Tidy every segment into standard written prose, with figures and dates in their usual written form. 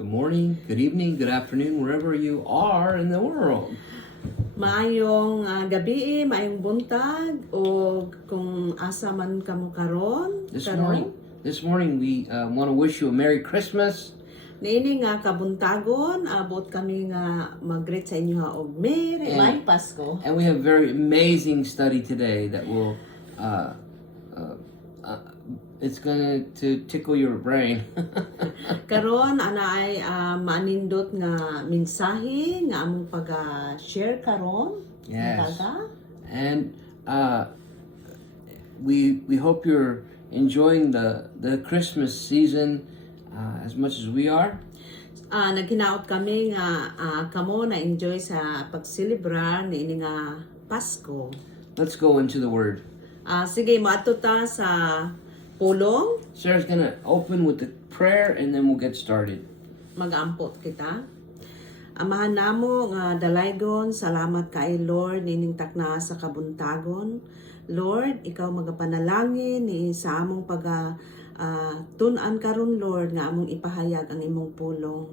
Good morning, good evening, good afternoon, wherever you are in the world. Maayong gabi, maayong buntag, o kung asa man kamo karon. This morning we want to wish you a Merry Christmas. Niini nga kabuntagon, abot kami nga mag-greet sa inyo ha og May Pasko. And we have a very amazing study today that will, it's going to tickle your brain. Karon ana ay maanindot nga mensahe nga among pag-share karon. Yes. Taga? And we hope you're enjoying the Christmas season as much as we are. Nagkinaot kami nga kamo na enjoy sa pagselebrar ni nga Pasko. Let's go into the Word. Sige, maato ta sa pulong. Sarah's going to open with the prayer and then we'll get started. Mag-ampot kita. Amahan namo nga dalaygon, salamat kay Lord nining takna sa kabuntagon. Lord, ikaw magapanalangin ni sa among tun-an karon Lord nga among ipahayag ang imong pulong.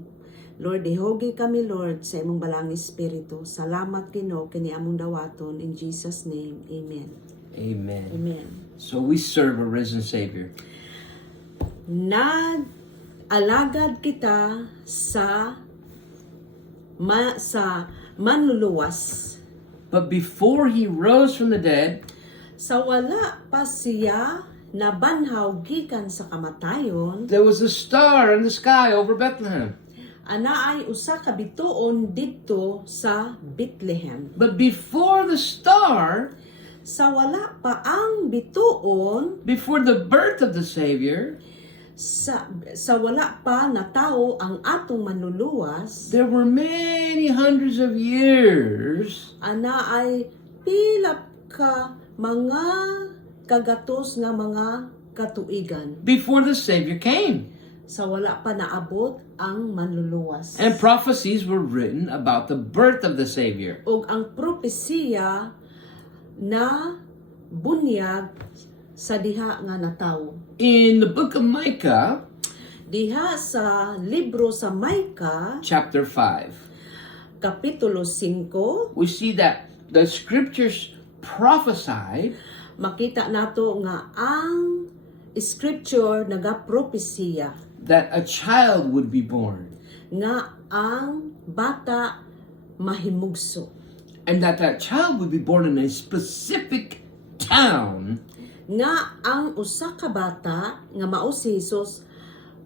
Lord, ihogi kami Lord sa imong balang espiritu. Salamat Ginoo kini among dawaton in Jesus name. Amen. Amen. Amen. So we serve a risen Savior. Nag-alagad kita sa manluluwas. But before he rose from the dead, Sa wala pa siya nabanhaw gikan sa kamatayon, there was a star in the sky over Bethlehem. ana ay usa ka bituon didto sa Bethlehem. But before the star, Sa wala pa ang bituon, before the birth of the Savior, sa wala pa natao ang atong manluluwas, there were many hundreds of years ana ay pila ka mga kagatos nga mga katuigan. before the Savior came. Sa wala pa naabot ang manluluwas. And prophecies were written about the birth of the Savior. Og ang propesiya na bunyag sa diha nga natawo. In the book of Micah, Diha sa libro sa Micah, chapter 5, kapitulo 5, we see that the scriptures prophesied makita nato nga ang scripture nagapropesiya that a child would be born, nga ang bata mahimugso. and that child would be born in a specific town, Nga ang usa ka bata nga mao si Jesus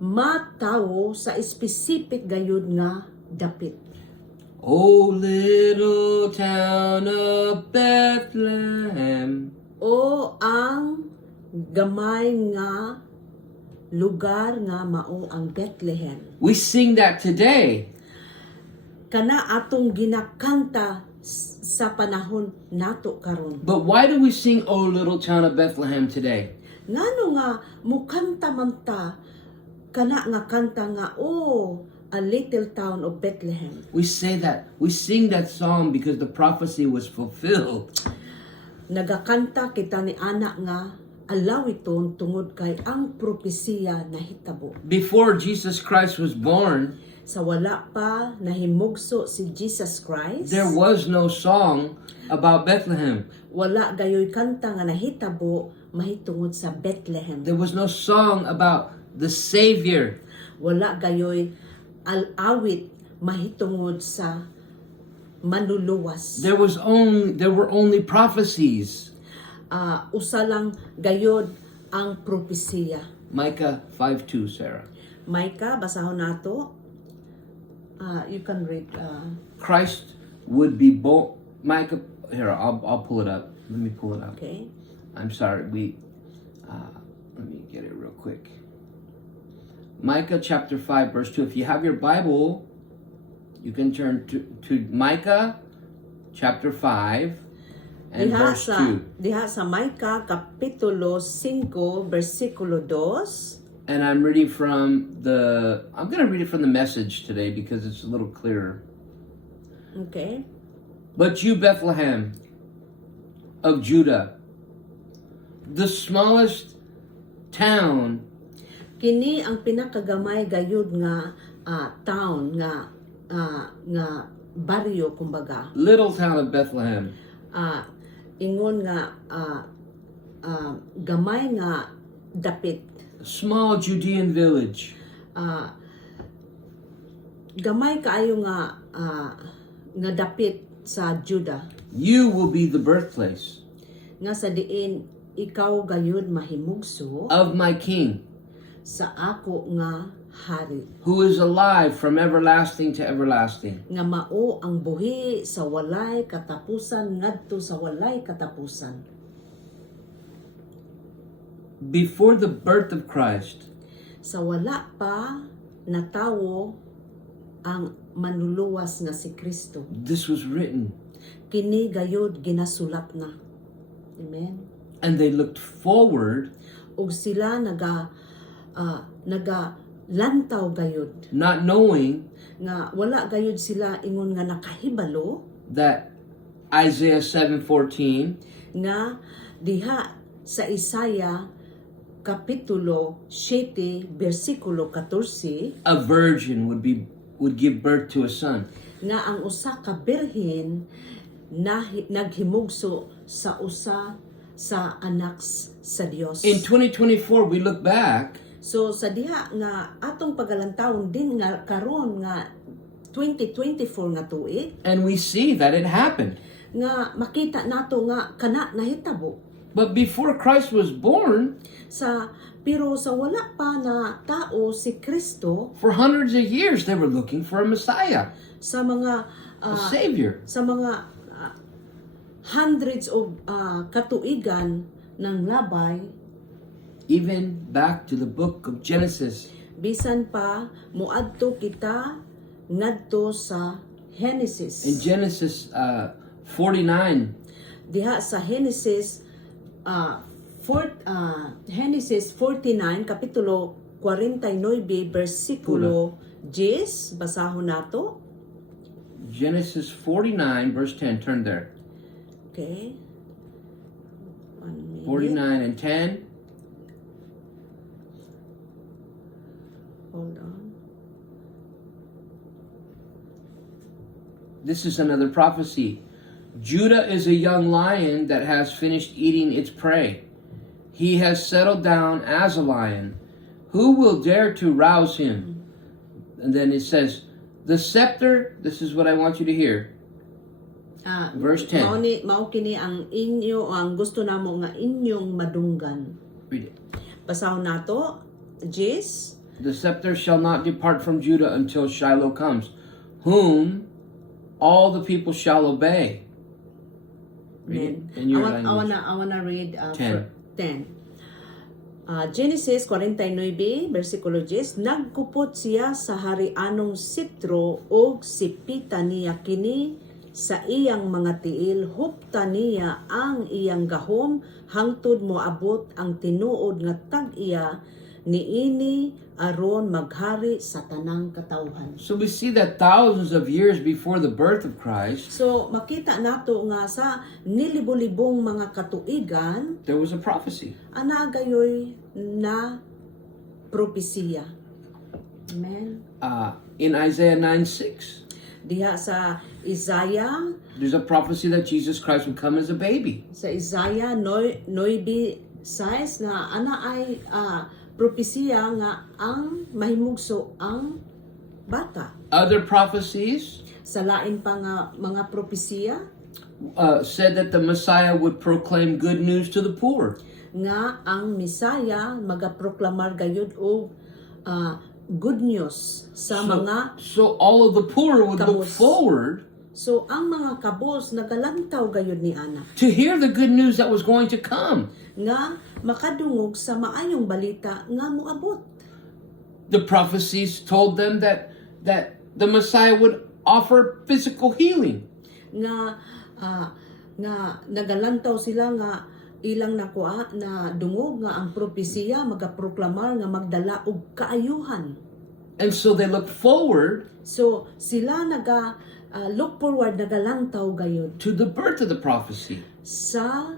matawo sa specific gayud nga dapit. oh little town of Bethlehem. O ang gamay nga lugar nga mao ang Bethlehem. We sing that today, Kana atong ginakanta sa panahon nato karon. but why do we sing oh little town of Bethlehem today? Ngano nga mukanta man ta kana nga kanta nga a little town of Bethlehem. We sing that song because the prophecy was fulfilled. Nagakanta kita ni anak nga alawiton tungod kay ang propesiya nahitabo. Before Jesus Christ was born, Sa wala pa nahimugso si Jesus Christ, there was no song about Bethlehem. wala gayoy kanta nga nahitabo mahitungod sa Bethlehem. There was no song about the Savior. Wala gayoy awit mahitungod sa manluluwas. There were only prophecies. Usa lang gayod ang propesiya. Micah 5:2, Sarah. Micah, basahon nato. You can read. Christ would be born. Micah, here I'll pull it up. Let me pull it up. Okay. I'm sorry. Let me get it real quick. Micah chapter 5 verse 2. If you have your Bible, you can turn to Micah chapter 5 and verse 2. Diha sa Micah kapitulo 5 bersikulo 2. And I'm going to read it from the Message today because it's a little clearer. Okay. But you, Bethlehem of Judah, the smallest town Kini ang pinakagamay gayud nga town nga baryo kumbaga. Little town of Bethlehem. Ingon nga gamay nga dapit. A small Judean village. Gamay kaayo nga dapit sa Judah. You will be the birthplace Nga sa diin ikaw gayud mahimugso of my king, sa ako nga hari. who is alive from everlasting to everlasting. Nga mao ang buhi sa walay katapusan ngadto sa walay katapusan. Before the birth of Christ, Sa wala pa natawo ang manluluwas nga si Kristo. this was written, Kini gayud ginasulat na. Amen. and they looked forward, Ug sila lantaw gayud not knowing nga wala gayud sila ingon nga nakahibalo that Isaiah 7:14 nga diha sa Isaya kapitulo 7 bersikulo 14 a virgin would give birth to a son. nga ang usa ka birhen naghimugso sa usa sa anak sa Dios. In 2024, we look back So sa diha nga atong pagalantawon din nga karon nga 2024 nga tuig and we see that it happened. nga makita nato nga kana nahitabo. But before Christ was born, Pero sa wala pa na tao si Kristo, for hundreds of years they were looking for a Messiah, sa mga a Savior. Hundreds of katuigan ng labay, Even back to the book of Genesis. bisan pa muadto kita ngadto sa Genesis. In Genesis 49, Diha sa Genesis Genesis 49 kapitulo 49 bersikulo 10 basahon nato. Genesis 49 verse 10, turn there. Okay. 1 minute. 49 and 10. Hold on. This is another prophecy. Judah is a young lion that has finished eating its prey. He has settled down as a lion. Who will dare to rouse him? And then it says, the scepter, this is what I want you to hear. Verse 10. Mao kini ang gusto namo nga inyong madunggan. Read it. Basahon nato, Jis, The scepter shall not depart from Judah until Shiloh comes, whom all the people shall obey. Read it in your language. I wanna read 10. 10. Genesis 49, versikulo 10, nagkupot siya sa harianong sitro o sipita niya kini sa iyang mga tiil, hupta niya ang iyang gahom, hangtod mo abot ang tinuod nga tag-iya niini aron maghari sa tanang katawhan. So we see that thousands of years before the birth of Christ, So makita nato nga sa nilibo-libong mga katuigan, there was a prophecy. ana gayoy na propesiya. Amen. In Isaiah 9:6, Diha sa Isaiah, there's a prophecy that Jesus Christ would come as a baby. sa Isaiah 9:6 nga ana ay propesiya nga ang mahimugso ang bata. Other prophecies Sa lain pa nga mga propesiya said that the Messiah would proclaim good news to the poor. nga ang Misaya magaproklamar gayud og good news sa mga So all of the poor would look Kabus. forward so ang mga kabos nagalantaw gayud ni ana to hear the good news that was going to come. nga makadungog sa maayong balita nga moabot. The prophecies told them that the Messiah would offer physical healing. Nga nagalantaw sila nga ilang nakuha na dungog nga ang propesiya magaproklamar nga magdala og kaayuhan. And so they look forward So sila look forward nagalantaw gayud to the birth of the prophecy. sa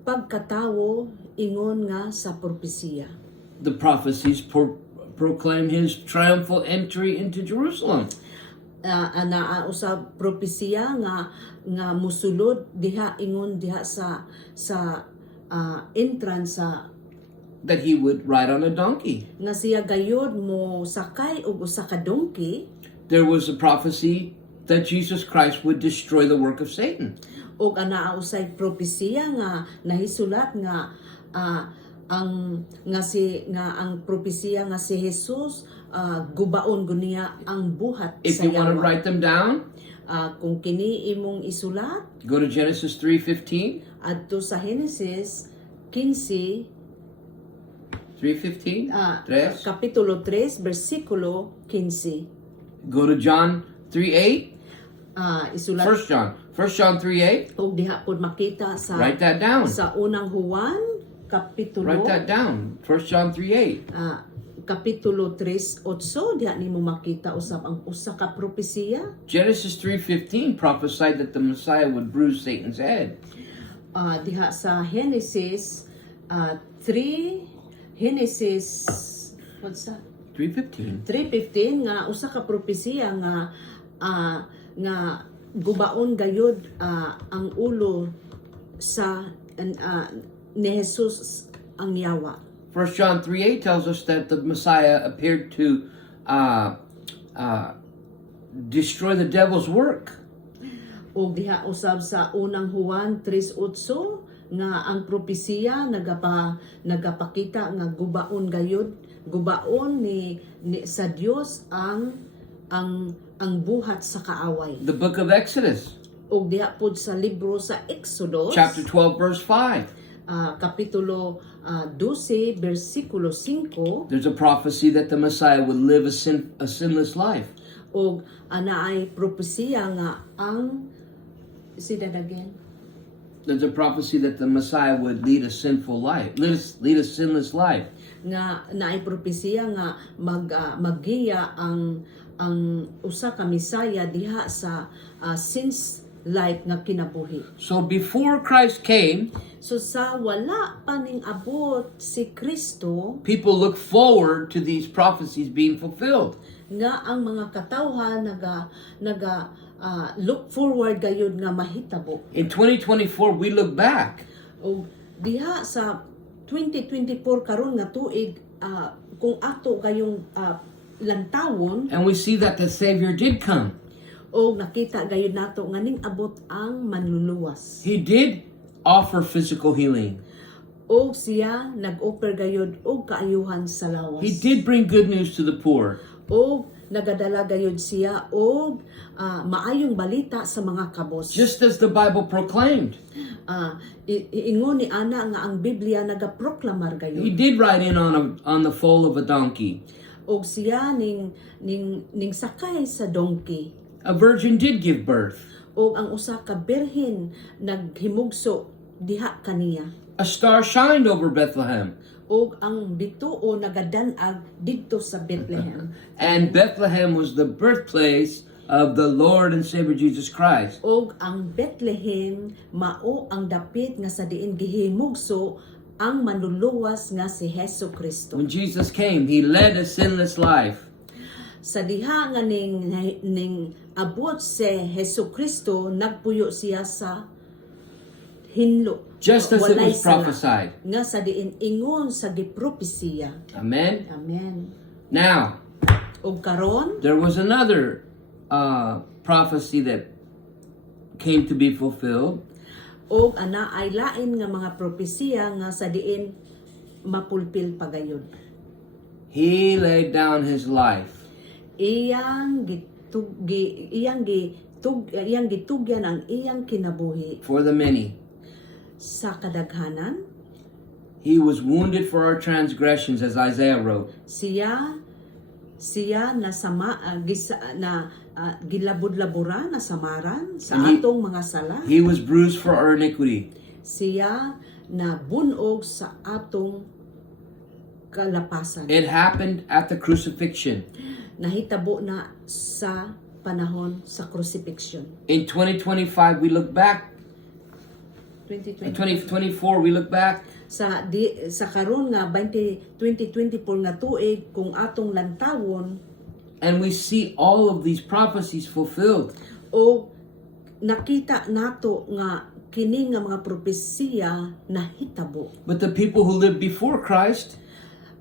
pagkatawo ingon nga sa propesiya. the prophecies proclaim his triumphal entry into Jerusalem. Ana usab propesiya nga musulod diha ingon diha sa entrance sa That he would ride on a donkey. nga siya gayud mo sakay og usa ka donkey. There was a prophecy that Jesus Christ would destroy the work of Satan. Og anaa usay propesiya nga nahisulat nga ang propesiya nga si Jesus gubaon guniya ang buhat If sa you want to yawa. write them down, Kung kini imong isulat go to Genesis 3:15. adto sa Genesis 15 3:15. Tres. kapitulo 3 bersikulo 15. Go to John 3:8. Isulat 1 John 3:8. og diha pod makita sa Write that down. sa unang Juan kapitulo Write that down. 1 John 3:8. Kapitulo 3:8 diha nimo makita usab ang usa ka propesiya. Genesis 3:15 prophesied that the Messiah would bruise Satan's head. Diha sa Genesis 3:15. 3:15 nga usa ka propesiya nga gubaon gayud ang ulo sa ni Jesus ang yawa. 1 John 3:8 tells us that the Messiah appeared to destroy the devil's work. O diha usab sa unang Juan 3:8 nga ang propesiya nagapakita nga gubaon ni sa Dios ang buhat sa kaaway. The book of Exodus, O diha pod sa libro sa Exodus chapter 12, verse 5. Kapitulo 12 bersikulo 5 There's a prophecy that the Messiah would live a sinless life. og anaay propesiya nga ang say that again. There's a prophecy that the Messiah would lead a sinful life, lead a sinless life. Nga naay propesiya nga maggiya ang usa ka Misaya diha sa since life nga kinabuhi. So before Christ came, So sa wala pa ning abot si Kristo people look forward to these prophecies being fulfilled. nga ang mga katawhan naga look forward gayud nga mahitabo. In 2024, we look back O diha sa 2024 karon nga tuig kung ato gayong lantawon and we see that the Savior did come. o nakita gayud nato nga ning abot ang manluluwas. He did offer physical healing. O siya nag-offer gayud og kaayuhan sa lawas. He did bring good news to the poor. O nagadala gayud siya og maayong balita sa mga kabos. Just as the Bible proclaimed. Ingon ni ana nga ang Biblia nagaproklamar He gayud. did ride in on the foal of a donkey. Og siya ning sakay sa donkey. A virgin did give birth. Og ang usa ka birhen naghimugso diha kaniya. A star shined over Bethlehem. Og ang bituo nagadan-ag didto sa Bethlehem. And Bethlehem was the birthplace of the Lord and Savior Jesus Christ. Og ang Bethlehem mao ang dapit nga sa diin gihimugso ang manluluwas nga si Hesus Kristo. When Jesus came, he led a sinless life. Sa diha nga ning abot si Hesus Kristo nagpuyo siya sa hinlo. Just as it Walay was sala. prophesied. Nga sa diin ingon sa gipropesiya. Amen. Amen. Now, Og karon there was another prophecy that came to be fulfilled. og ana ay lain nga mga propesiya nga sa diin mapulpil pagayod. He laid down his life. Iyang gitugyan ang iyang kinabuhi For the many. sa kadaghanan. He was wounded for our transgressions, as Isaiah wrote. Siya na gilabud-laburan na samaran sa And atong mga sala. He was bruised for our iniquity. Siya na bunog sa atong kalapasan. It happened at the crucifixion. Nahitabo na sa panahon sa crucifixion. In 2025, we look back. In 2020. 2024, we look back. sa karon nga 2024 nga tuig kung atong lantawon and we see all of these prophecies fulfilled. o nakita nato nga kini nga mga propesiya nahitabo. But the people who lived before Christ,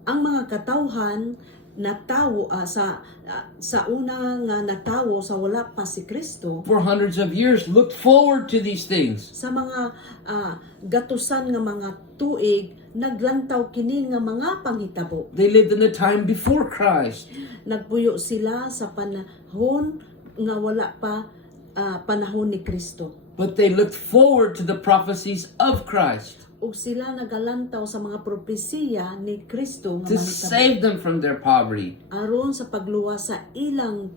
Ang mga katawhan natawo sa una nga natawo sa wala pa si Kristo, for hundreds of years, looked forward to these things. sa mga gatusan nga mga tuig naglantaw kini nga mga panghitabo. They lived in the time before Christ. Nagpuyo sila sa panahon nga wala pa panahon ni Kristo. But they looked forward to the prophecies of Christ Ug sila nagalantaw sa mga propesiya ni Kristo nga to mahitabo save them from their poverty, aron sa pagluwas sa ilang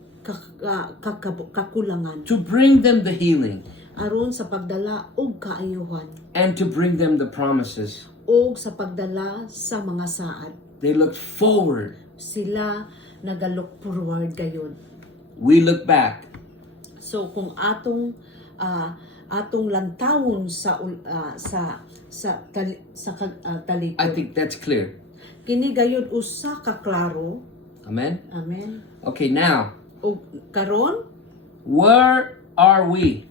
kakulangan, to bring them the healing, aron sa pagdala og kaayuhan, and to bring them the promises. og sa pagdala sa mga saad. They looked forward. Sila nagalok forward gayud. We look back. So kung atong lantawon talikod, I think that's clear. kini gayud usa ka klaro. Amen? Amen. Okay, now, Og karon where are we?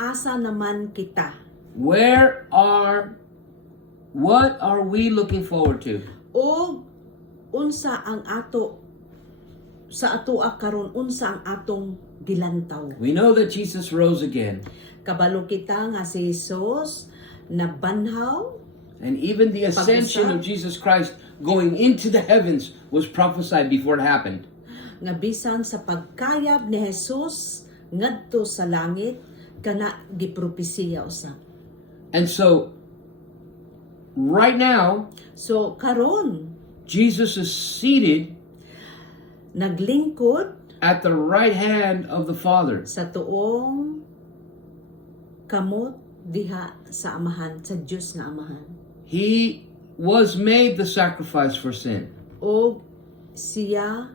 asa naman kita? What are we looking forward to? O unsa ang ato sa atoa karon, unsa ang atong gilantaw? We know that Jesus rose again, Kabalo kita nga si Jesus nabanhaw, and even the ascension of Jesus Christ going into the heavens was prophesied before it happened. nga bisan sa pagkayab ni Jesus ngadto sa langit kana gipropesiya usab. And so, right now, So karon Jesus is seated naglingkod at the right hand of the Father. sa tuong kamot diha sa amahan, sa Dios nga amahan. He was made the sacrifice for sin. O siya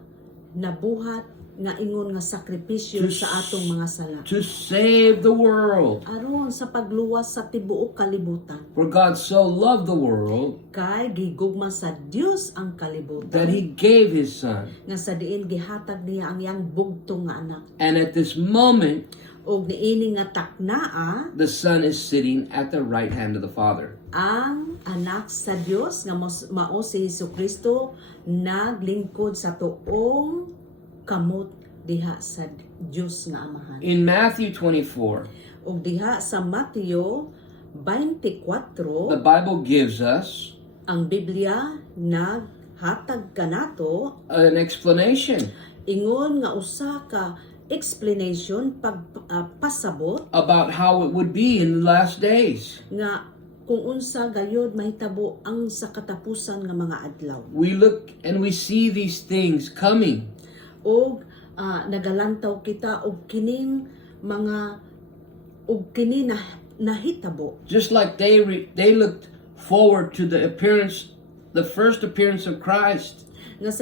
nabuhat nga ingon nga sakripisyo To sa atong mga sala, To save the world. aron sa pagluwas sa tibuok kalibutan. For God so loved the world Kay gigugma sa Dios ang kalibutan, that He gave His Son. nga sa diin gihatag niya ang iyang bugtong nga anak. And at this moment, Og niini nga taknaa the Son is sitting at the right hand of the Father. ang anak sa Dios nga mao si Jesucristo naglingkod sa tuong kamot diha sa Dios nga amahan. In Matthew 24, Ug diha sa Mateo 24, the Bible gives us ang Biblia naghatag kanato an explanation ingon nga usa ka explanation pasabot about how it would be in the last days. nga kung unsa gayud mahitabo ang sa katapusan nga mga adlaw. We look and we see these things coming. Og nagalantaw kita og kining nahitabo. Just like they looked forward to the first appearance of Christ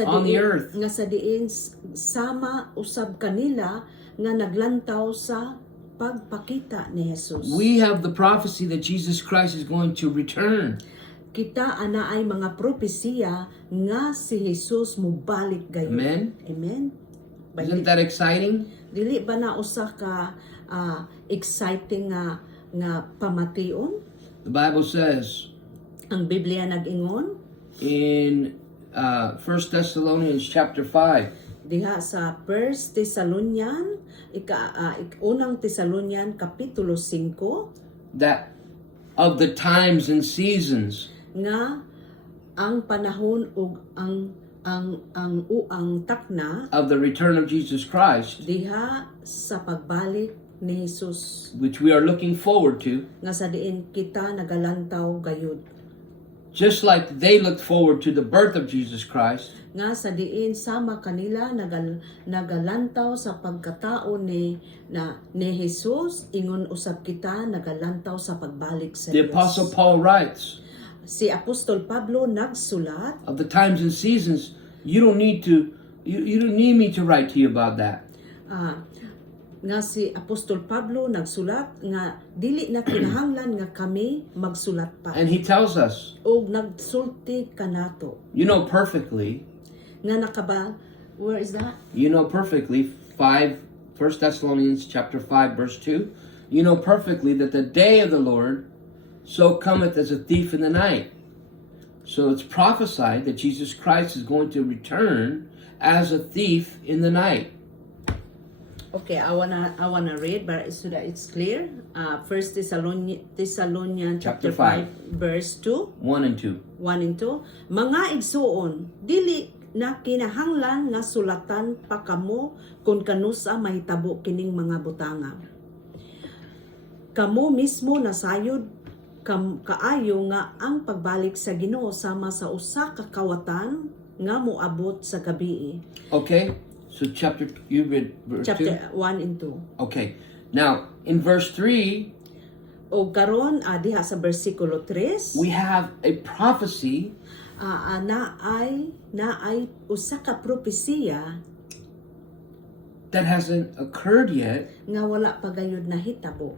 on the earth. Nga sa diin sama usab kanila nga naglantaw sa pagpakita ni Jesus. We have the prophecy that Jesus Christ is going to return. Kita ana ay mga propesiya nga si Jesus mubalik gayon. Amen? Amen. Isn't that exciting? Dili ba na usa ka exciting nga pamation? The Bible says Ang Biblia nag-ingon in 1 Thessalonians chapter 5 diha sa 1 Thessalonian unang Thessalonian kapitulo 5 that of the times and seasons nga ang panahon ug ang takna of the return of Jesus Christ, diha sa pagbalik ni Jesus, which we are looking forward to, nga sa diin kita nagalantaw gayud. just like they looked forward to the birth of Jesus Christ. Nga sa diin sama kanila nagalantaw sa pagkatao ni Jesus, ingon usab kita nagalantaw sa pagbalik sa The Dios. Apostle Paul writes, Si Apostol Pablo nagsulat, of the times and seasons, you don't need me to write to you about that. nga si Apostol Pablo nagsulat nga dili na kinahanglan nga kami magsulat pa. And he tells us, Og nagsulti kanato you know perfectly, nga nakaba, where is that? you know perfectly, 1 Thessalonians chapter 5, verse 2, you know perfectly that the day of the Lord so cometh as a thief in the night. So it's prophesied that Jesus Christ is going to return as a thief in the night. Okay, I wanna read, but so that it's clear. 1 Thessalonians chapter Chapter 5, verse 2, 1 and 2. 1 and 2. Mga igsuon, dili na kinahanglan nga sulatan pa kamo kung kanusa mahitabo kining mga butanga. Kamo mismo nasayod kaayo nga ang pagbalik sa Ginoo sama sa usa ka kawatan nga moabot sa gabii. Okay, so you read verse 2? Chapter 1 and 2. Okay, now in verse 3, O karon diha sa bersikulo 3, we have a prophecy naay usa ka propesiya that hasn't occurred yet, nga wala pa gayud nahitabo,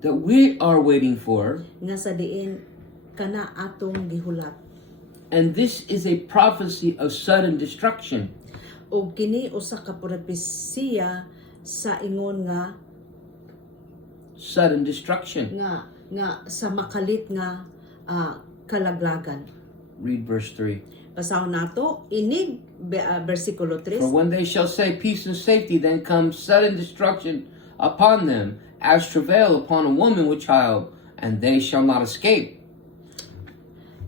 that we are waiting for. nga sa diin kana atong gihulat. And this is a prophecy of sudden destruction. O kini usa ka propesiya sa ingon nga Sudden destruction. nga sa makalit nga kalaglagan. Read verse 3. Basahon nato inig bersikulo 3. For when they shall say peace and safety, then comes sudden destruction upon them, as travail upon a woman with child, and they shall not escape.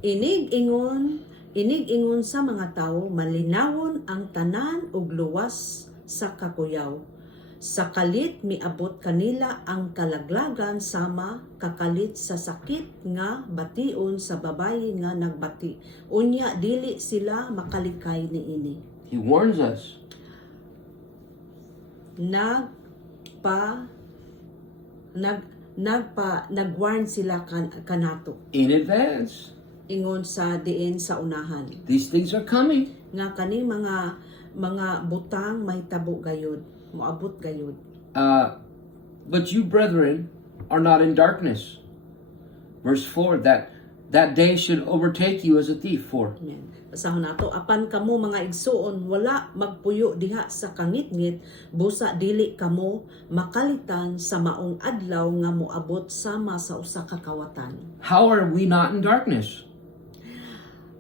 Inig ingon sa mga tao, malinawon ang tanan ug luwas sa kakuyaw. Sa kalit miabot kanila ang kalaglagan sama kakalit sa sakit nga bation sa babayi nga nagbati. Unya dili sila makalikay niini. He warns us. Nagwarn sila kanato. In advance. Ingon sa diin sa unahan. These things are coming. Nga kani mga butang may tabo gayud, moabot gayud. But you, brethren, are not in darkness. Verse 4, that day should overtake you as a thief. 4. Amen. Basahon nato, apan kamo mga igsuon, wala magpuyo diha sa kangitngit, busa dili kamo makalitan sa maong adlaw nga moabot sama sa usa ka kawatan. How are we not in darkness?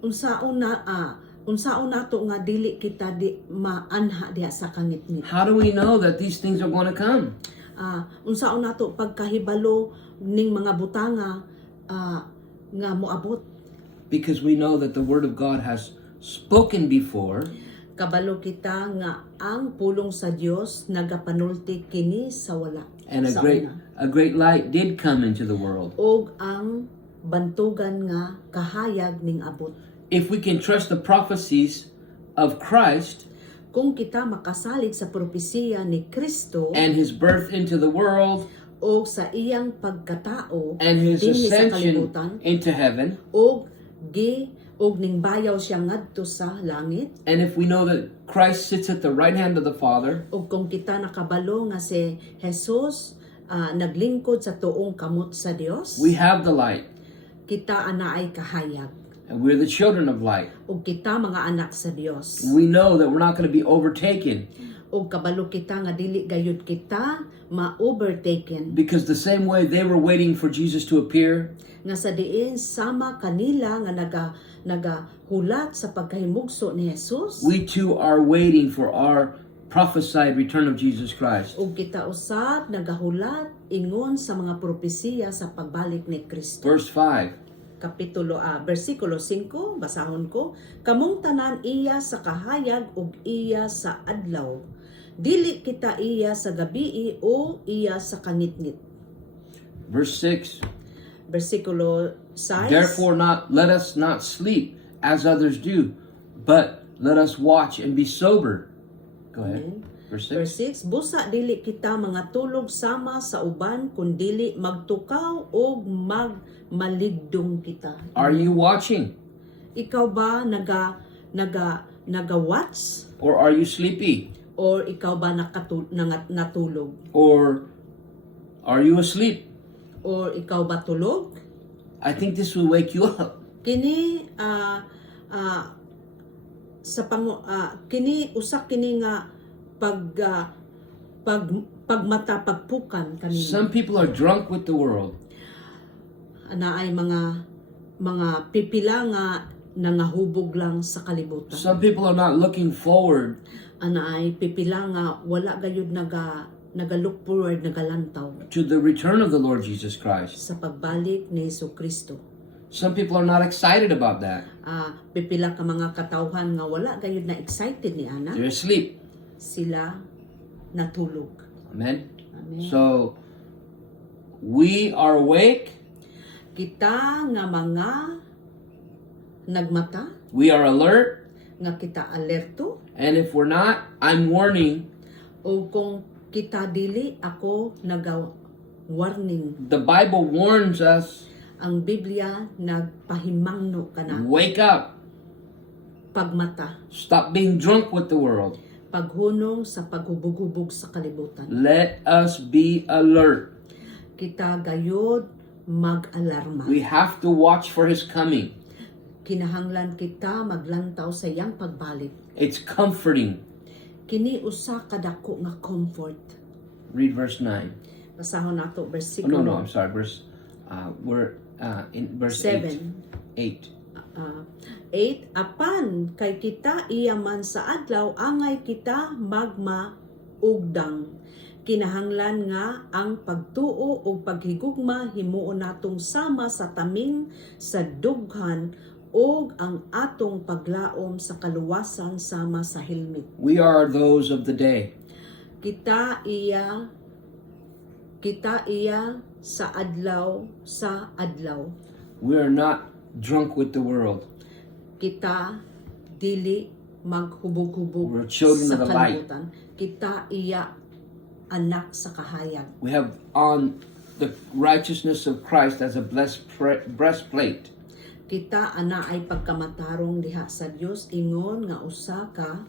Unsaon nato nga dili kita maanha diha sa kangitngit. How do we know that these things are going to come? Unsaon nato pagkahibalo ning mga butanga nga moabot. Because we know that the Word of God has spoken before. Kabalo kita nga ang pulong sa Dios nagapanulti kini sa wala. And sa a great light did come into the world. Og ang bantugan nga kahayag ning abot. If we can trust the prophecies of Christ Kung kita makasalig sa propesiya ni Kristo and His birth into the world o sa iyang pagkatao and His dinhi sa ascension kalibutan into heaven, og ning bayaw siya ngadto sa langit, and if we know that Christ sits at the right hand of the Father, og kung kita nakabalo nga si Jesus naglingkod sa tuong kamot sa Dios, we have the light, kita anaay kahayag. and we're the children of light. Og kita mga anak sa Dios. We know that we're not going to be overtaken, Og kabalo kita nga dili gayud kita ma-overtaken. because the same way they were waiting for Jesus to appear, Nga sa diin sama kanila nga nagahulat sa pagkahimugso ni Jesus. we too are waiting for our prophesied return of Jesus Christ. Og kita usab nagahulat ingon sa mga propesiya sa pagbalik ni Kristo. Verse 5. Versikulo 5, basahon ko, kamong tanan iya sa kahayag ug iya sa adlaw. Dili kita iya sa gabii o iya sa kanitngit. Verse 6. Versikulo 6. Therefore let us not sleep as others do, but let us watch and be sober. Go ahead. Verse 6. Verse 6, busa dili kita mga tulog sama sa uban kun dili magtukaw o magmaligdong kita. Are you watching? Ikaw ba naga-watch Or are you sleepy? o Or ikaw ba natulog? Or are you asleep? Or ikaw ba tulog? I think this will wake you up. Kini kini usa kini nga pagmata pagpukan kanina. Some people are drunk with the world. Ana ay mga pipila nga nangahubog lang sa kalibutan. Some people are not looking forward Ana ay pipila nga wala gayud naga-look forward, nagalantaw to the return of the Lord Jesus Christ. sa pagbalik ni Jesucristo. Some people are not excited about that. Pipila ka mga katawhan nga wala gayud na excited ni ana, They're asleep. sila natulog. Amen. Amen. So we are awake. Kita nga mga nagmata, We are alert. nga kita alerto, And if we're not, I'm warning. o kung kita dili, ako naga-warning. The Bible warns us, Ang Biblia nagpahimangno kana, wake up. pagmata, Stop being drunk with the world. paghunong sa paghubog-hubog sa kalibutan. Let us be alert. Kita gayod mag-alarma. We have to watch for his coming. Kinahanglan kita maglantaw sa iyang pagbalik. It's comforting. Kini usa kadako nga comfort. Read verse 9. Basahon nato Oh, bersikulo no, I'm sorry. We're in verse 7. 8. 8, apan kay kita iyaman sa adlaw angay kita magmaugdang. Kinahanglan nga ang pagtuo o paghigugma himuon natong sama sa tamin sa dughan o ang atong paglaom sa kaluwasan sama sa hilmit. We are those of the day. Kita iya sa adlaw. We are not drunk with the world. Kita dili maghubog-hubog We're children sa of the light. kalibutan. Kita iya anak sa kahayag. We have on the righteousness of Christ as a breastplate. Kita ana ay pagkamatarong diha sa Dios ingon nga usa ka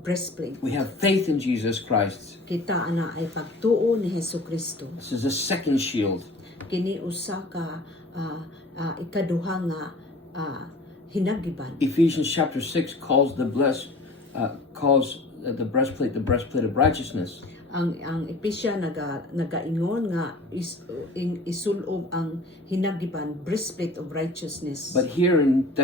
breastplate. We have faith in Jesus Christ. Kita ana ay pagtuo ni Hesukristo. This is a second shield. Kini usa ka ikaduha nga hinagiban. Ephesians chapter 6 calls the breastplate the breastplate of righteousness. Ang Episya nagaingon nga isulob ang hinagiban, breastplate of righteousness. But here in 1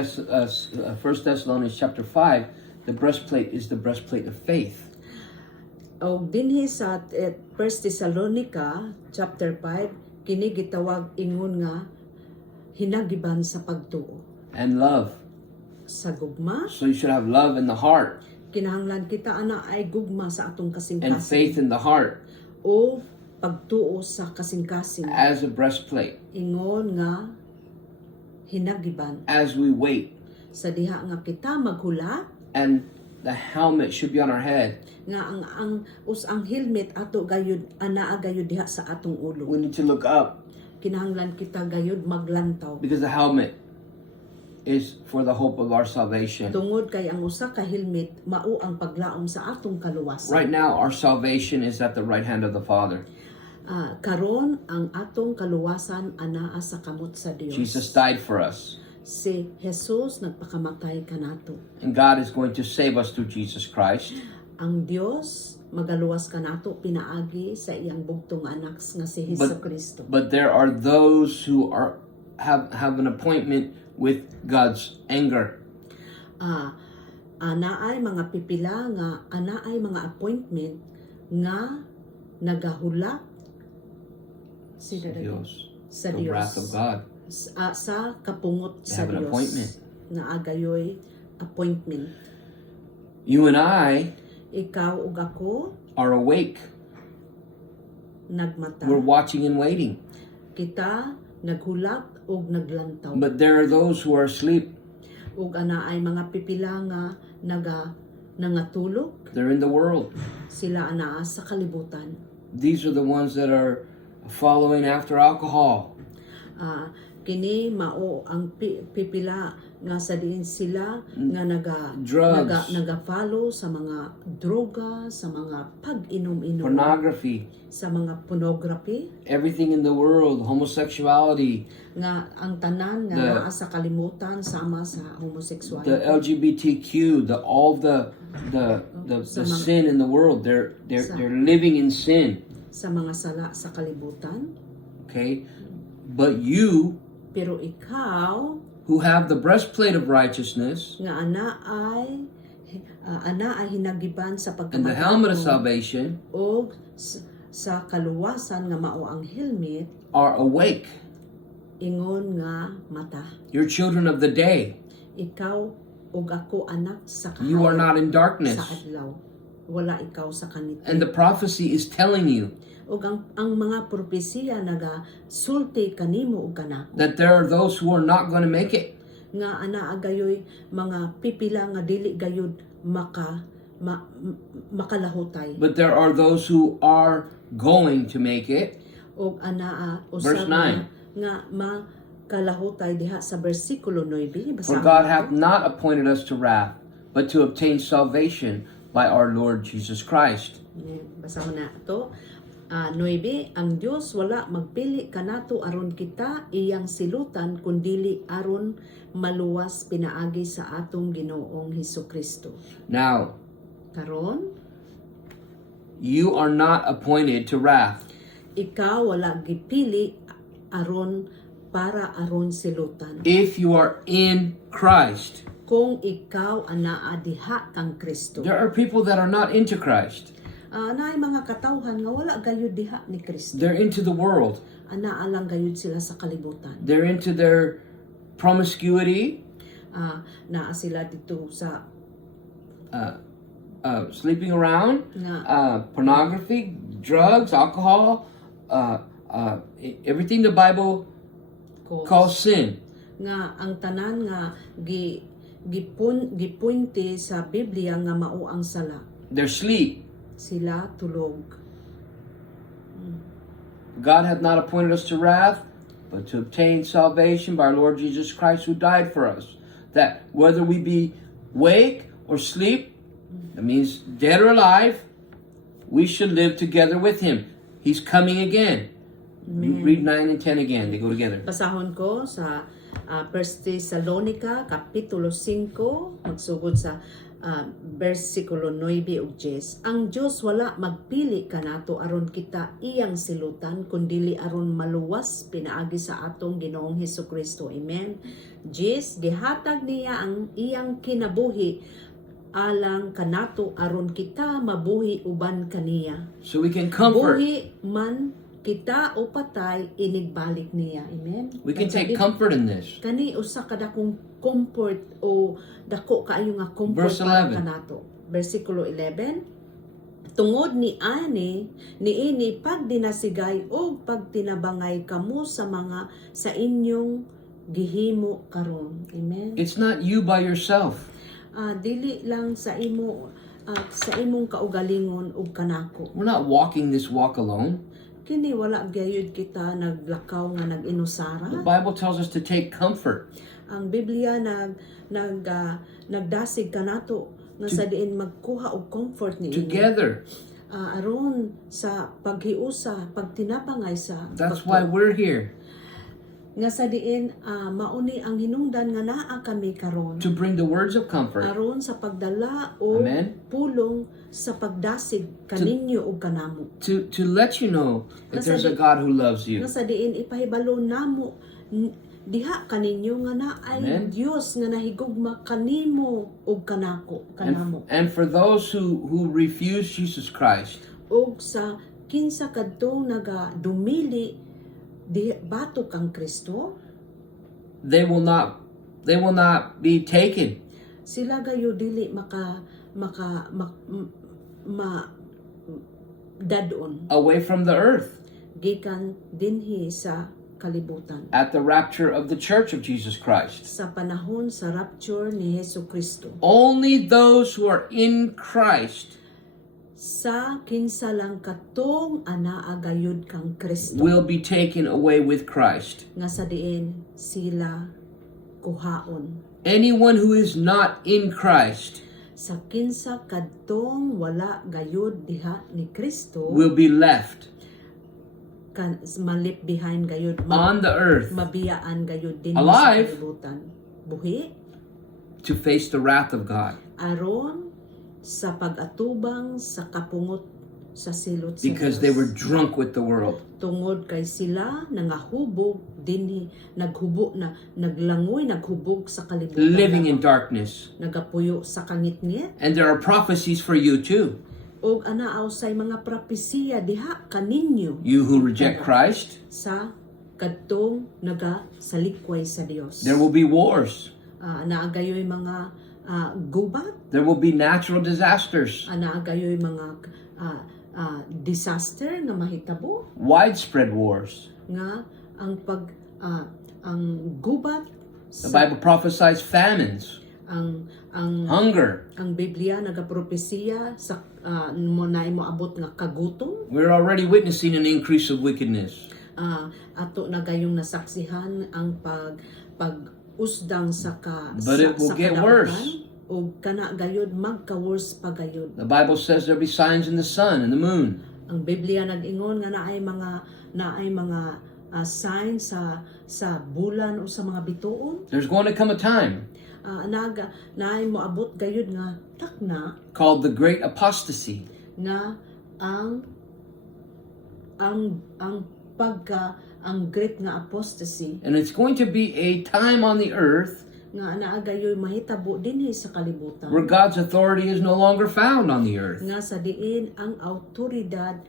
Thessalonians chapter 5, the breastplate is the breastplate of faith. O dinhi sa 1 Thessalonica chapter 5 kini gitawag ingon nga hinagiban sa pagtuo. And love. Sa gugma, So you should have love in the heart kinahanglan kita ana ay gugma sa atong and kasing-kasing faith in the heart o pagtuo sa kasing-kasing. as a breastplate. Ingon nga hinagiban As we wait. sa diha nga kita maghula And the helmet should be on our head. nga ang helmet ato gayud anaa gayud diha sa atong ulo. We need to look up Kinahanglan kita gayud maglantaw. because the helmet is for the hope of our salvation. Tungod kay ang usa ka helmet mao ang paglaom sa atong kaluwasan. Right now, our salvation is at the right hand of the Father. Karon ang atong kaluwasan anaa sa kamot sa Dios. Jesus died for us. Si Jesus nagpakamatay kanato. And God is going to save us through Jesus Christ. Ang Dios magaluwas kanato pinaagi sa iyang bugtong anak nga si Hesukristo. But there are those who have an appointment with God's anger. Anaay mga pipila nga anaay mga appointment nga nagahulak sa The wrath of Dios. God. Sa kapungot They sa have an Dios. appointment. Na agayoy appointment. You and I Ikaw ug ako are awake. nagmata. We're watching and waiting. Kita naghulak ug naglantaw. But there are those who are asleep. Ug anaay mga pipila nga nangatulog. They're in the world. Sila anaa sa kalibutan. These are the ones that are following after alcohol. kini mao ang pipila nga sa diin sila nga Drugs. naga-follow sa mga droga, sa mga pag-inom-inom, pornography, sa mga pornography, everything in the world, homosexuality, nga ang tanan nga naa sa kalimutan sama sa the homosexuality, LGBTQ, all the sin in the world. They're living in sin. sa mga sala sa kalibutan. Okay, but you Pero ikaw who have the breastplate of righteousness nga ana ay hinagiban sa and the helmet of pagkamatarong salvation o sa kaluwasan nga mao ang helmet, are awake. ingon nga mata. You're children of the day. Ikaw ug ako anak sa You are not in darkness. sa adlaw. Wala ikaw sa kaniti. And the prophecy is telling you Ug ang mga propesiya sulti kanimo ug kanako that there are those who are not going to make it. nga ana agayoy mga pipila nga dili gayud makalahutay. But there are those who are going to make it. Og ana Verse usab 9. nga makalahutay diha sa bersikulo 9. For God hath not appointed us to wrath, but to obtain salvation by our Lord Jesus Christ. Basahon na to. 9, ang Dios wala magpili kanato aron kita iyang silutan kundili aron maluwas pinaagi sa atong Ginoong Hesukristo. Now, Karon, you are not appointed to wrath. ikaw wala gipili aron aron silutan. If you are in Christ, Kung ikaw anaa diha kang Kristo. there are people that are not into Christ. Naay mga katawhan nga wala gayud diha ni Kristo. They're into the world. Anaa lang gayud sila sa kalibutan. They're into their promiscuity, Naa sila dito sa sleeping around, nga pornography, drugs, alcohol, everything the Bible calls sin. nga ang tanan nga gipunti sa Biblia nga mao ang sala. Their sleep. Sila tulog. God hath not appointed us to wrath, but to obtain salvation by our Lord Jesus Christ, who died for us. That whether we be awake or sleep, that means dead or alive, we should live together with Him. He's coming again. Read 9 and 10 again. They go together. Basahon ko sa 1 Thessalonica Kapitulo 5 magsugod sa bersikulo 9 ug 10. Ang Dios wala magpili kanato aron kita iyang silutan kundili aron maluwas pinaagi sa atong Ginoong Hesukristo. Amen. 10, gihatag niya ang iyang kinabuhi alang kanato aron kita mabuhi uban kaniya. So we can comfort. Buhi man kita o patay inigbalik niya. Amen. We can take comfort in this. Kani usa ka dakong comfort o dako kaayo nga comfort Verse 11. kanato. Versikulo 11. Tungod ni ani niini pagdinasigay o pagtinabangay kamo sa inyong gihimo karon. Amen. It's not you by yourself. Dili lang sa imong kaugalingon ug kanako. We're not walking this walk alone. Kini wala gayud kita naglakaw nga nag-inusara. The Bible tells us to take comfort. Ang Biblia nagdasig kanato nga sa diin magkuha og comfort niini. Together. Aron sa paghiusa, pagtinapangay sa That's why we're here. nga sa diin mauni ang hinungdan nga naa kami karon. To bring the words of comfort. Aron sa pagdala o Amen. pulong sa pagdasig kaninyo ug kanamo. To let you know that there's a God who loves you. Nga sa diin ipahibalo namo diha kaninyo nga naay Amen. Dios nga nahigugma kanimo ug kanamo. And for those who refuse Jesus Christ, Og sa kinsa kadto dumili di bato kang Kristo, they will not be taken. sila gayo dili dadon Away from the earth gikan dinhi sa kalibutan at the rapture of the church of Jesus Christ. sa panahon sa rapture ni Hesukristo. Only those who are in Christ sa kinsa lang katong anaa gayud kang Kristo will be taken away with Christ. nga sa diin sila kuhaon. Anyone who is not in Christ Sa kinsa kadtong wala gayud diha ni Kristo will be left kan malip behind gayud on the earth mabiyaan gayud din Alive. sa kalibutan. Buhi to face the wrath of God aron sa pag-atubang sa kapungot sa silot sa because Dios. they were drunk with the world. Tungod kay sila nangahubog dinhi naghubo na naglangoy naghubog sa kalibutan Living in darkness. nagapuyo sa kangit-ngit And there are prophecies for you too. og anaaw say mga propesiya diha kaninyo You who reject Christ, sa kadtong nagasalikway sa Dios. there will be wars. Naagayoy mga gubat, There will be natural disasters, naagayoy mga disaster nga mahitabo widespread wars. nga ang ang gubat The Bible prophesies famines, ang hunger. Biblia nagapropesiya sa mo abot nga kagutom. We're already witnessing an increase of wickedness. Ato na gayong nasaksihan ang pag-usdang But it will get worse. o kana gayod magka-worse pa gayod. The Bible says there'll be signs in the sun and the moon. Ang Biblia nag-ingon nga naay mga sign sa bulan o sa mga bituon. There's going to come a time Naay moabot gayud nga takna called the Great Apostasy. nga ang great nga apostasy And it's going to be a time on the earth nga naagayoy mahitabo dinhi sa kalibutan where God's authority is no longer found on the earth. nga sa diin ang awtoridad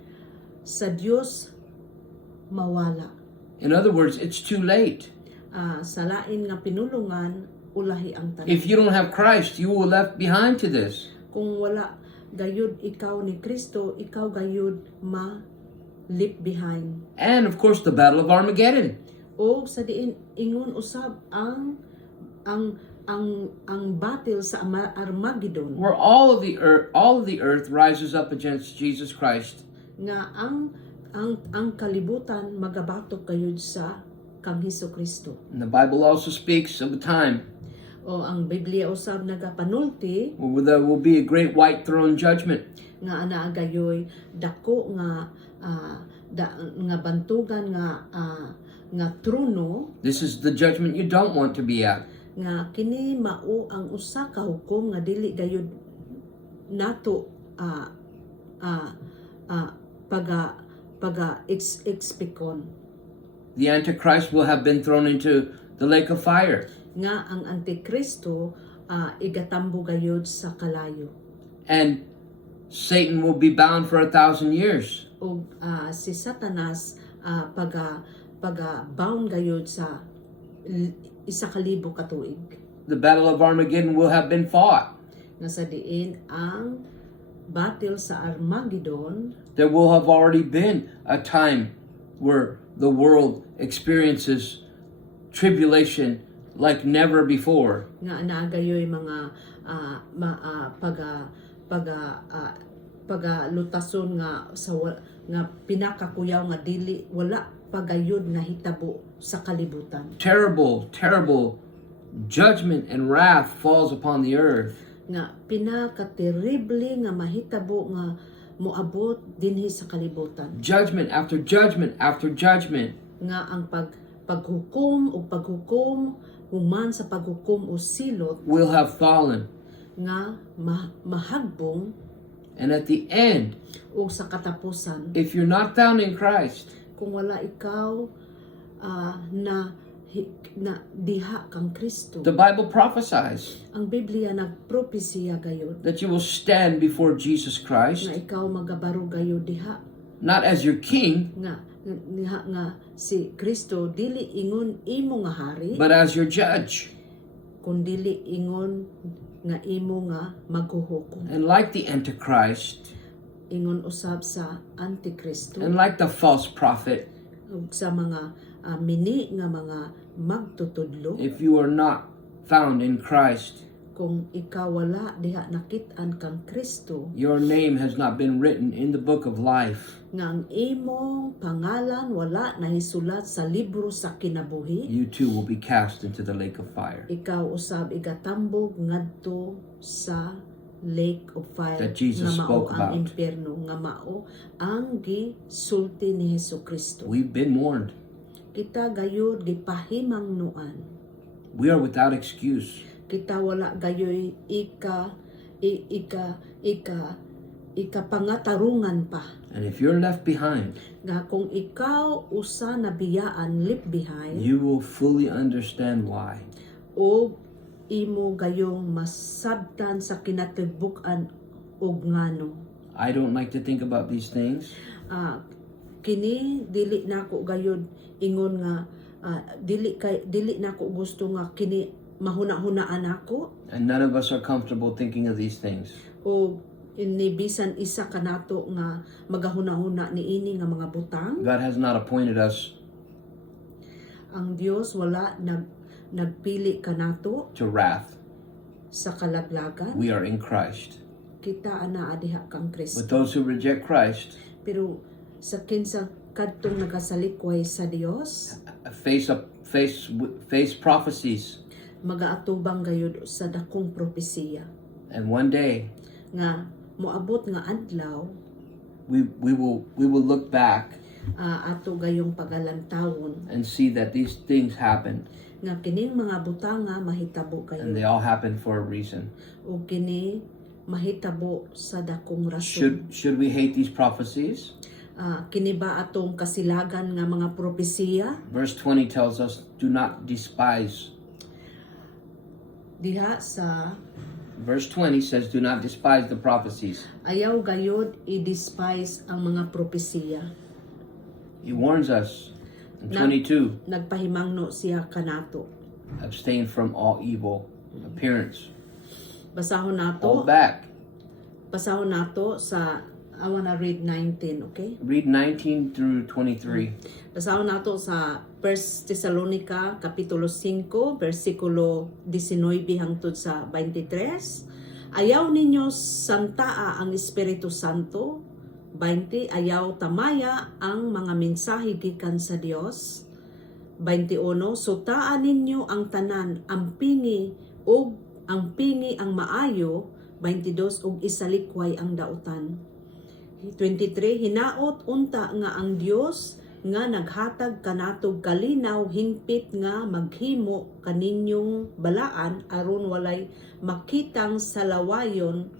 sa Dios mawala. In other words, it's too late. Sa lain nga pinulungan ulahi ang tanan. If you don't have Christ, you will left behind to this. Kung wala gayud ikaw ni Kristo, ikaw gayud leave behind. And of course, the Battle of Armageddon. O sa diin ingon usab ang battle sa Armageddon Where all of the earth rises up against Jesus Christ. nga ang kalibutan magabatok gayud sa kang Hesukristo. And the Bible also speaks of a time O ang Biblia usab nagapanulti where there will be a great white throne judgment. nga gayoy dako nga bantugan nga trono This is the judgment you don't want to be at. nga kini mao ang usa ka hukom nga dili gayud nato expecon The Antichrist will have been thrown into the lake of fire. nga ang Antikristo igatambo gayud sa kalayo And Satan will be bound for 1,000 years. o si Satanas bound gayud sa 1,000 ka tuig The Battle of Armageddon will have been fought. nga sa diin ang battle sa Armageddon There will have already been a time where the world experiences tribulation like never before. nga naagayoy mga pagalutason nga nga pinakakuyaw nga dili wala pagayod na hitabo sa kalibutan Terrible, terrible judgment and wrath falls upon the earth. nga pinakaterible nga mahitabo nga moabot dinhi sa kalibutan Judgment after judgment after judgment. nga ang paghukom o paghukom human sa paghukom o silot Will have fallen. nga mahagbong And at the end, o sa katapusan if you're not found in Christ, kung wala ikaw na diha kang Kristo. the Bible prophesies Ang Biblia nagpropesiya gayud that you will stand before Jesus nga Christ, ikaw magabaro gayud diha not as your king, nga si Kristo dili ingon imo nga hari but as your judge. kun dili ingon nga imo nga maghuhukom. And like the Antichrist, Ingon usab sa Antikristo and like the false prophet, ug sa mga mini nga mga magtutudlo if you are not found in Christ, kung ikaw wala diha nakit-an kang Kristo, your name has not been written in the book of life. nga ang imong pangalan wala nahisulat sa libro sa kinabuhi, You too will be cast into the lake of fire. ikaw usab igatambog ngadto sa lake of fire That Jesus nga mao spoke ang about. impyerno, nga mao ang gisulti ni Hesukristo. We've been warned. Kita gayud gipahimangnuan, We are without excuse. kita wala gayoy ika pangatarungan pa, And if you're left behind, nga kung ikaw usa na biyaan left behind, you will fully understand why. o imo gayong masabtan sa kinatibuk-an og ngano. I don't like to think about these things. Kini dili nako gayud ingon nga dili nako gusto nga kini mahuna-hunaan ako, And none of us are comfortable thinking of these things. o ini bisan isa kanato nga magahuna-huna niini nga mga butang. God has not appointed us Ang Dios wala nagpili kanato to wrath. sa kalaglagan. We are in Christ. Kita ana adiha kang But Kristo. those who reject Christ Pero sa kinsa kadtong nagkasalikway sa Dios, face prophecies. magaatubang gayud sa dakong propesiya And one day nga moabot nga adlaw, we will look back ato gayong pagalantawon and see that these things happened, nga kining mga butanga mahitabo kayo, and they all happened for a reason. o kini mahitabo sa dakong rason. Should we hate these prophecies? Kini ba atong kasilagan nga mga propesiya? Verse 20 tells us, do not despise. Diha sa Verse 20 says, do not despise the prophecies. ayaw gayod i-despise ang mga propesiya. He warns us in 22, Nagpahimangno siya kanato. abstain from all evil appearance. Basahon Hold nato, back. basahon nato sa I wanna read 19, okay? Read 19 through 23. Basahon nato sa 1 Thessalonica kapitulo 5 bersikulo 19 hangtod sa 23. Ayaw ninyo santaa ang Espiritu Santo. 20. Ayaw tamaya ang mga mensahe gikan sa Dios. 21. Sutaan ninyo ang tanan, ang pingi ang maayo. 22. Ug isalikway ang dautan. 23. Hinaot unta nga ang Dios nga naghatag kanatog kalinaw hingpit nga maghimo kaninyong balaan aron walay makitang salawayon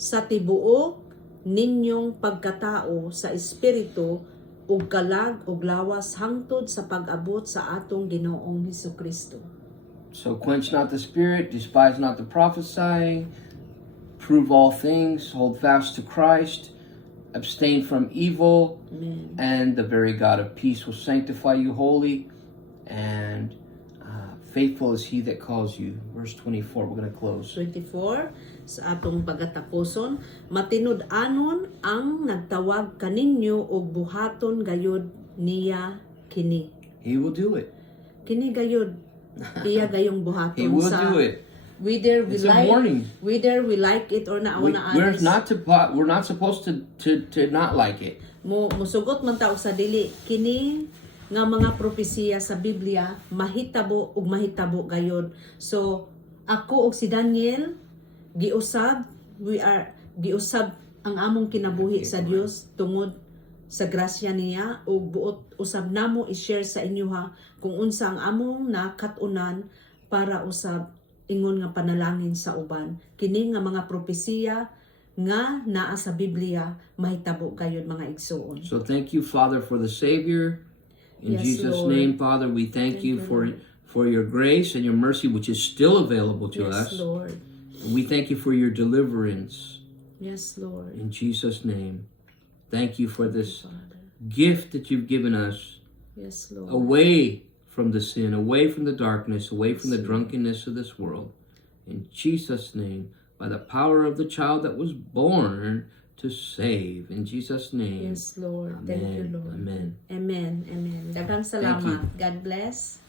sa tibuok ninyong pagkatao sa espiritu ug kalag ug lawas hangtod sa pag-abot sa atong Ginoong Hesukristo. So quench not the spirit, despise not the prophesying, prove all things, hold fast to Christ, abstain from evil, Amen. and the very God of peace will sanctify you wholly, and faithful is he that calls you. Verse 24, we're going to close. 24 sa atong pagatapuson, matinud-anon ang nagtawag kaninyo og buhaton gayud niya kini. He will do it. Kini gayud iya gayong buhaton He will sa do it. whether we It's a like warning. whether we like it or na We're honest. we're not supposed to not like it. Musugot man ta og sa dili kini nga mga propesiya sa Biblia mahitabo ug mahitabo gayud. So ako og si Daniel giusab ang among kinabuhi sa Dios tungod sa grasya niya ug buot usab namo i-share sa inyo ha kung unsa ang among nakatunan para usab ingon nga panalangin sa uban. Kini nga mga propesiya nga naa sa Biblia mahitabo gayud mga igsoon. So thank you, Father, for the Savior. In Yes, Jesus' Lord. name, Father, we thank you for your grace and your mercy, which is still available to Yes, us. Lord. We thank you for your deliverance. Yes, Lord. In Jesus' name, thank you for this Father. gift that you've given us, Yes, Lord. away from the sin, away from the darkness, away from the drunkenness of this world. In Jesus' name, by the power of the child that was born to save. In Jesus' name. Yes, Lord. Amen. Thank you, Lord. Amen. Amen. Amen. Daghang salamat. God bless.